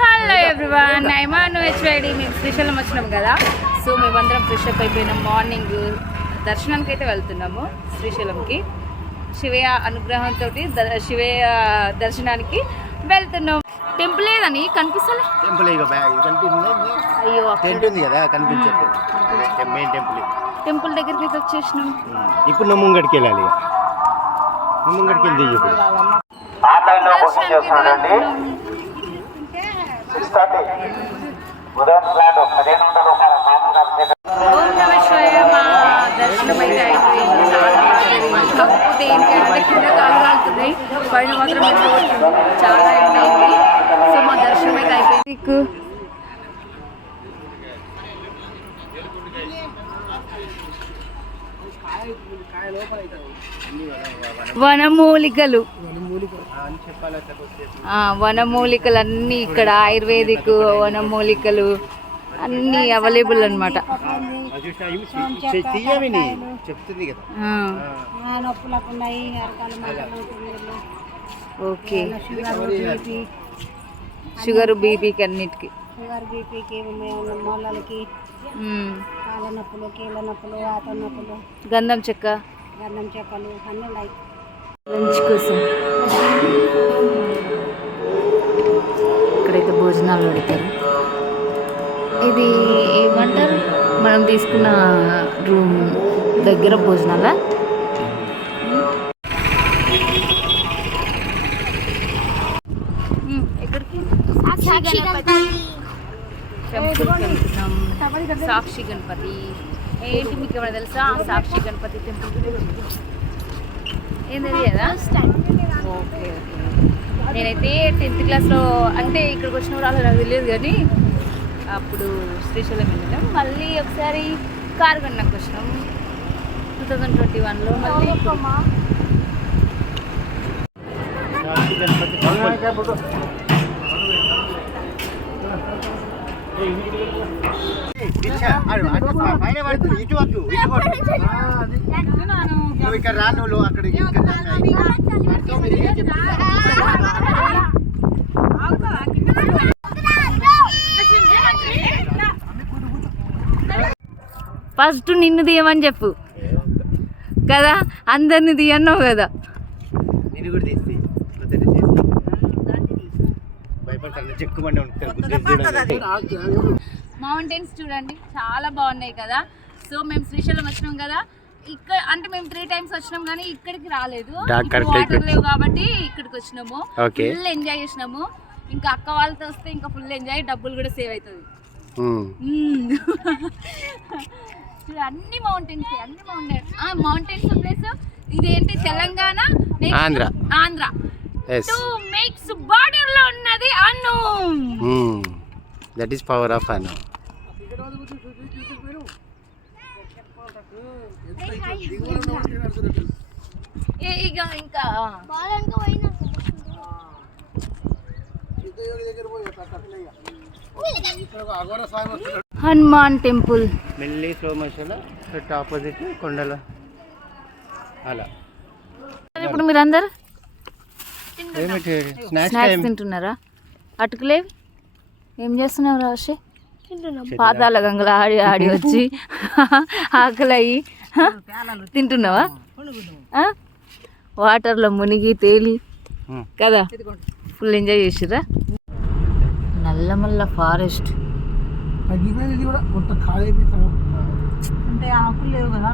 Hello everyone, ఐమాను HYD. మేము శ్రీశైలం వచ్చినాం కదా, సో మేమందరం ఫ్రెష్ అప్ అయిపోయినాం. మార్నింగ్ దర్శనానికి అయితే వెళ్తున్నాము శ్రీశైలంకి. శివయ్య అనుగ్రహంతో శివయ్య దర్శనానికి వెళ్తున్నాం. టెంపుల్ ఏదని కనిపిస్తలే. అయ్యో టెంపుల్ దగ్గరికి అయితే వచ్చేసినాం. ఇప్పుడు నువ్వు ముంగడికి వెళ్ళాలి. ముంగడికి వెళ్ళి ఓం నమ శివాయ. మా దర్శనం అయితే అయిపోయింది. చాలా కాకపోతే ఏంటంటే కింద కాలు కాలుతున్నాయి, పైన మాత్రం చాలా ఎండ అయింది. సో మా దర్శనం అయితే అయిపోయింది. వనమూలికలు వనమూలికలు అన్నీ ఇక్కడ ఆయుర్వేదిక్ వనమూలికలు అన్నీ అవైలబుల్ అనమాట. ఓకే, షుగర్ బీపీకి అన్నిటికి, షుగర్ బీపీకి, మొలలకి, కాళ్ళ నొప్పులు, కీళ్ళ నొప్పులు, వాత నొప్పులు, గంధం చెక్కలు అన్నీ ఉన్నాయి. లంచ్ కోసం ఇక్కడైతే భోజనాలు పెడతారు. ఇది ఏమంటారు, మనం తీసుకున్న రూమ్ దగ్గర భోజనాలా? ఎక్కడికి? సాక్షి గణపతి. ఏంటి మీకు ఏమైనా తెలుసా? సాక్షి గణపతి టెంపుల్ ఏం తెలియదా? Okay okay. నేనైతే 10th క్లాస్లో, అంటే ఇక్కడికి వచ్చిన వాళ్ళు నాకు తెలియదు కానీ అప్పుడు శ్రీశైలం వెళ్ళాం. మళ్ళీ ఒకసారి కారు గన్నకు వచ్చినాం 2021లో. మళ్ళీ ఫస్ట్ నిన్ను తీయమని చెప్పు కదా, అందరిని తీయన్నావు కదా. మౌంటైన్స్ చూడండి చాలా బాగున్నాయి కదా. సో మేము శ్రీశైలం వచ్చినాం కదా, ఇక్కడ అంటే మేము 3 times వచ్చినాం కానీ ఇక్కడికి రాలేదు. వాటర్ లేవు కాబట్టి ఇక్కడికి వచ్చినాము. ఫుల్ ఎంజాయ్ చేసినాము. ఇంకా అక్క వాళ్ళతో వస్తే ఇంకా ఫుల్ ఎంజాయ్, డబ్బులు కూడా సేవ్ అవుతుంది. అన్ని మౌంటైన్స్ ప్లేస్. ఇదేంటి, తెలంగాణ ఆంధ్ర 2 మేక్స్ బార్డర్ లో ఉన్నది అను. దట్ ఈస్ పవర్ ఆఫ్ అను. ఇంకా హనుమాన్ టెంపుల్ మెల్లి స్లో మోషన్ ఆపోజిట్ కొండల అలా. ఇప్పుడు మీరు అందరు స్నాక్స్ తింటున్నారా? అటుకులేవి ఏం చేస్తున్నావు రాశి? పాతాల గంగలు ఆడి ఆడి వచ్చి ఆకలి అయ్యి తింటున్నావా? వాటర్లో మునిగి తేలి కదా ఫుల్ ఎంజాయ్ చేసిరా. నల్లమల్ల ఫారెస్ట్ అంటే ఆకులు లేవు కదా.